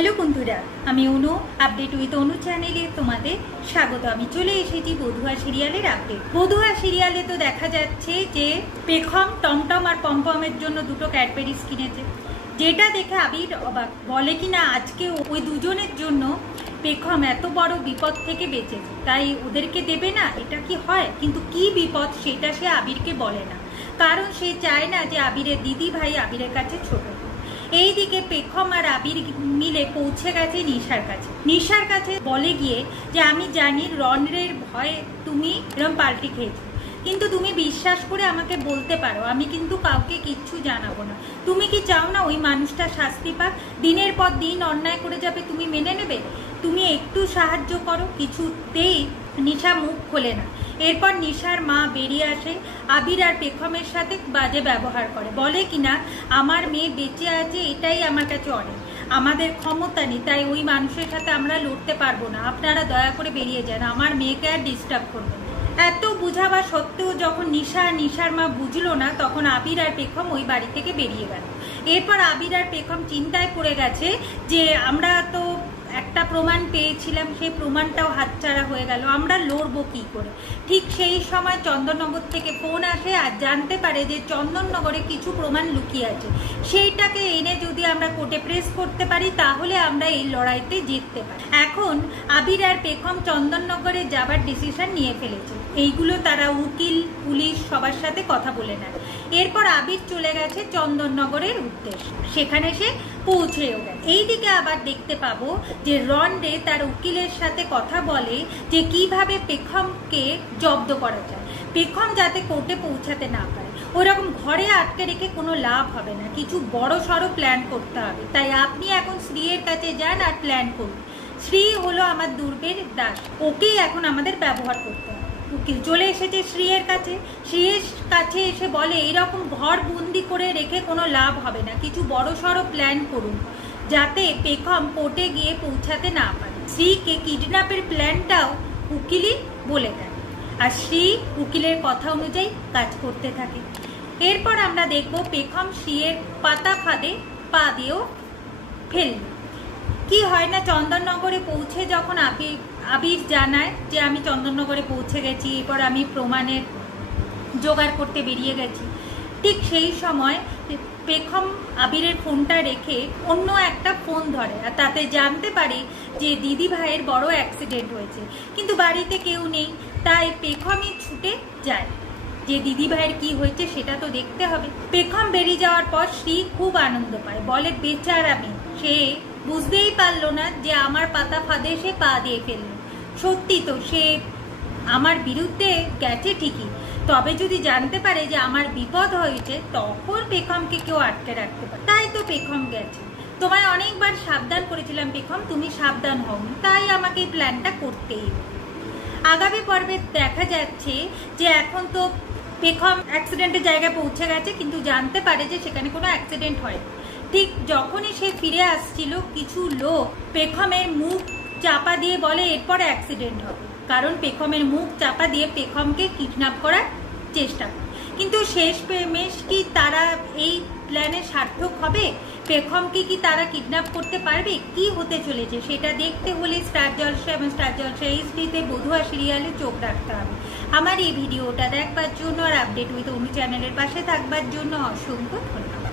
Hello বন্ধুরা, আমি অনু। Update with অনু চ্যানেলে তোমাদের স্বাগত। আমি চলে এসেছি বধুয়া সিরিয়ালের আপডেট। বধুয়া সিরিয়ালে তো দেখা যাচ্ছে যে পেখম টমটম আর পমপমের জন্য দুটো ক্যাডবেরিজ কিনেছে, যেটা দেখে আবির অবাক। বলে কিনা আজকে ওই দুজনের জন্য পেখম এত বড় বিপদ থেকে বেঁচেছে, তাই ওদেরকে দেবে না। এটা কি হয়? কিন্তু কি বিপদ সেটা সে আবিরকে বলে না, কারণ সে চায় না যে আবিরের দিদি ভাই আবিরের কাছে ছোট। এইদিকে পেখম আর আবির মিলে পৌঁছে গেছে নিশার কাছে বলে গিয়ে যে আমি জানি রনরের ভয়ে তুমি এরকম পাল্টি খেয়েছো, কিন্তু তুমি বিশ্বাস করে আমাকে বলতে পারো, আমি কিন্তু কাউকে কিচ্ছু জানাবো না। তুমি কি চাও না ওই মানুষটা শাস্তি পাক? দিনের পর দিন অন্যায় করে যাবে, তুমি মেনে নেবে? তুমি একটু সাহায্য করো। কিছুতেই নিশা মুখ খোলে না। এরপর নিশার মা বেরিয়ে আসে, আবির আর পেখমের সাথে বাজে ব্যবহার করে। বলে কিনা আমার মেয়ে বেঁচে আছে, এটাই আমার কাছে অনেক, আমাদের ক্ষমতা নেই, তাই ওই মানুষের সাথে আমরা লড়তে পারবো না, আপনারা দয়া করে বেরিয়ে যান, আমার মেয়েকে আর ডিস্টার্ব করবেন। এত বুঝাবার সত্ত্বেও যখন নিশার মা বুঝলো না, তখন আবির আর পেখম ওই বাড়ি থেকে বেরিয়ে গেল। এরপর আবির আর পেখম চিন্তায় পড়ে গেছে যে আমরা তো একটা প্রমাণ পেয়েছিলাম, সেই প্রমাণটাও হাতছাড়া হয়ে গেল, আমরা লড়বো কি করে। ঠিক সেই সময় চন্দননগর থেকে ফোন আসে আর জানতে পারে যে চন্দননগরে কিছু প্রমাণ লুকিয়ে আছে, সেইটাকে এনে যদি আমরা কোর্টে প্রেস করতে পারি তাহলে আমরা এই লড়াইতে জিততে পারি। এখন আবির আর পেখম চন্দননগরে যাবার ডিসিশন নিয়ে ফেলেছে। এইগুলো তারা উকিল, পুলিশ সবার সাথে কথা বলে নেয়। এরপর আবির চলে গেছে চন্দননগরের উদ্দেশ্যে, সেখানে সে পৌঁছেও গেছে। এইদিকে আবার দেখতে পাবো যে রনরে তার উকিলের সাথে কথা বলে যে কিভাবে পেখমকে জব্দ করা যায়, পেখম যাতে কোর্টে পৌঁছাতে না পারে। ওরকম ঘরে আটকে রেখে কোনো লাভ হবে না, কিছু বড় সড়ো প্ল্যান করতে হবে। তাই আপনি এখন শ্রীয়ের কাছে যান আর প্ল্যান করুন। শ্রী হলো আমার দুর্গের দাস, ওকেই এখন আমাদের ব্যবহার করতে হবে। উকিল চলে এসেছে শ্রীয়ের কাছে এসে বলে এরকম ঘর বন্দি করে রেখে কোনো লাভ হবে না, কিছু বড় সড়ো প্ল্যান করুন যাতে পেখম কোর্টে গিয়ে পৌঁছাতে না পারে। শ্রীকে কিডন্যাপের প্ল্যানটাও উকিলই বলে দেয়, আর শ্রী উকিলের কথা অনুযায়ী কাজ করতে থাকে। এরপর আমরা দেখব পেখম শ্রীয়ের পাতা ফাঁদে পা দিয়েও ফেলল। কি হয় না, চন্দননগরে পৌঁছে যখন আবির জানায় যে আমি চন্দননগরে পৌঁছে গেছি, এরপর আমি প্রমাণের জোগাড় করতে বেরিয়ে গেছি, ঠিক সেই সময় পেখম আবিরের ফোনটা রেখে অন্য একটা ফোন ধরে আর তাতে জানতে পারে যে দিদি ভাইয়ের বড় অ্যাক্সিডেন্ট হয়েছে, কিন্তু বাড়িতে কেউ নেই। তাই পেখমই ছুটে যায় যে দিদি ভাইয়ের কি হয়েছে সেটা তো দেখতে হবে। পেখম বেরিয়ে যাওয়ার পর শ্রী খুব আনন্দ পায়, বলে বেচারা মেয়ে, সে বুঝতেই পারলো না যে আমার পাতা ফাঁদে সে পা দিয়ে ফেললো। সত্যি তো, সে আমার বিরুদ্ধে গেছে ঠিকই, তবে যদি জানতে পারে যে আমার বিপদ হয়েছে তখন পেখমকে কেউ আটকে রাখতে পারে। তাই তো পেখম গেছে। তোমায় অনেকবার সাবধান করেছিলাম পেখম, তুমি সাবধান হওনি, তাই আমাকে এই প্ল্যানটা করতেই হবে। আগামী পর্বে দেখা যাচ্ছে যে এখন তো পেখম অ্যাক্সিডেন্টের জায়গায় পৌঁছে গেছে, কিন্তু জানতে পারে যে সেখানে কোনো অ্যাক্সিডেন্ট হয়। ঠিক যখনই সে ফিরে আসছিল, কিছু লোক পেখমের মুখ চাপা দিয়ে বলে এরপর অ্যাক্সিডেন্ট হবে, কারণ পেখমের মুখ চাপা দিয়ে পেখমকে কিডন্যাপ করার চেষ্টা করে। কিন্তু শেষমেশ কি তারা এই প্ল্যানে সার্থক হবে? পেখমকে কি তারা কিডন্যাপ করতে পারবে? কি হতে চলেছে সেটা দেখতে হলে স্টার জলসা এবং স্টার জলসা এইচডিতে বধুয়া সিরিয়ালে চোখ রাখতে হবে। আমার এই ভিডিওটা দেখবার জন্য আর আপডেট উইথ অনু চ্যানেলের পাশে থাকবার জন্য অসংখ্য ধন্যবাদ।